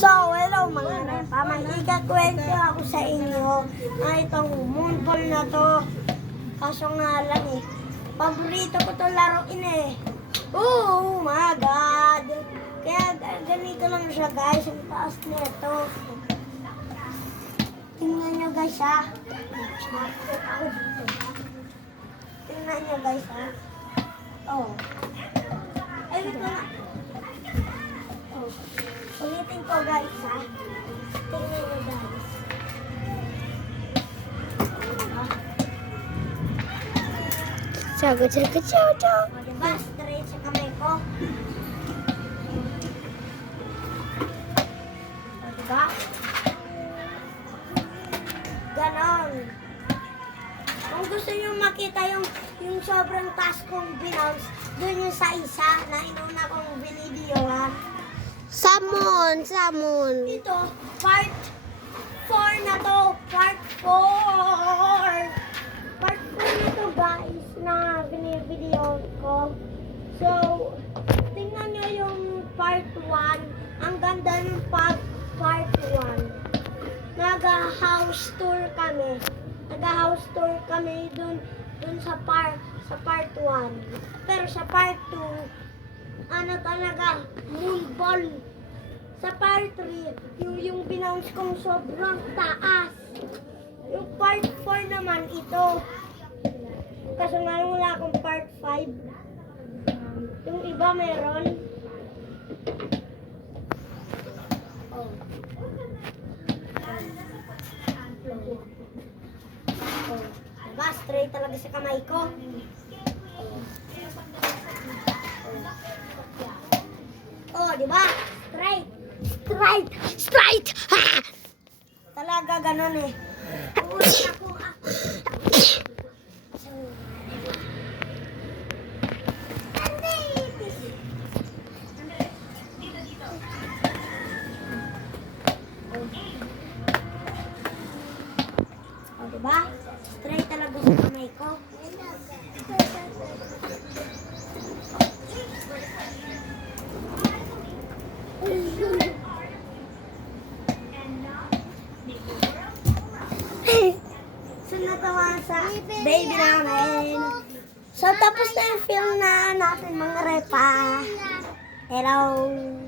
So, hello mga repa. Magkikakwento ako sa inyo na itong moonball na to. Kaso nga lang paborito ko to laruin Oh my God! Kaya ganito lang siya guys, ang taas nito. Tingnan nyo guys Tingnan nyo guys Oh. Ay, ito na. Oh. Ulitin ko guys Tingnan nyo guys. Chago. O diba? Straight sa kamay ko. O diba? Ganon. Kung gusto nyo makita yung sobrang task kong binounce, doon yung sa isa na inuna kong binidyohan. Samon. Ito, part 4 na to. Part 4. Part 4 na to guys na binibidyo ko. So, tingnan nyo yung part 1. Ang ganda ng part 1. Nag-house tour kami. Nag-house tour kami dun sa part 1. Pero sa part 2, ano talaga, moonball. Sa part 3, yung binounce kong sobrang taas. Yung part 4 naman ito. Kaso nga wala akong part 5. Yung iba meron. Oh. Diba? Straight talaga sa kamay ko. Oh, diba? Straight! Ha! Talaga ganun Ulit ako Oh, diba? Straight talaga sa kamay ko. So, natawa sa baby namin. So, tapos na yung film na natin mga repa. Hello.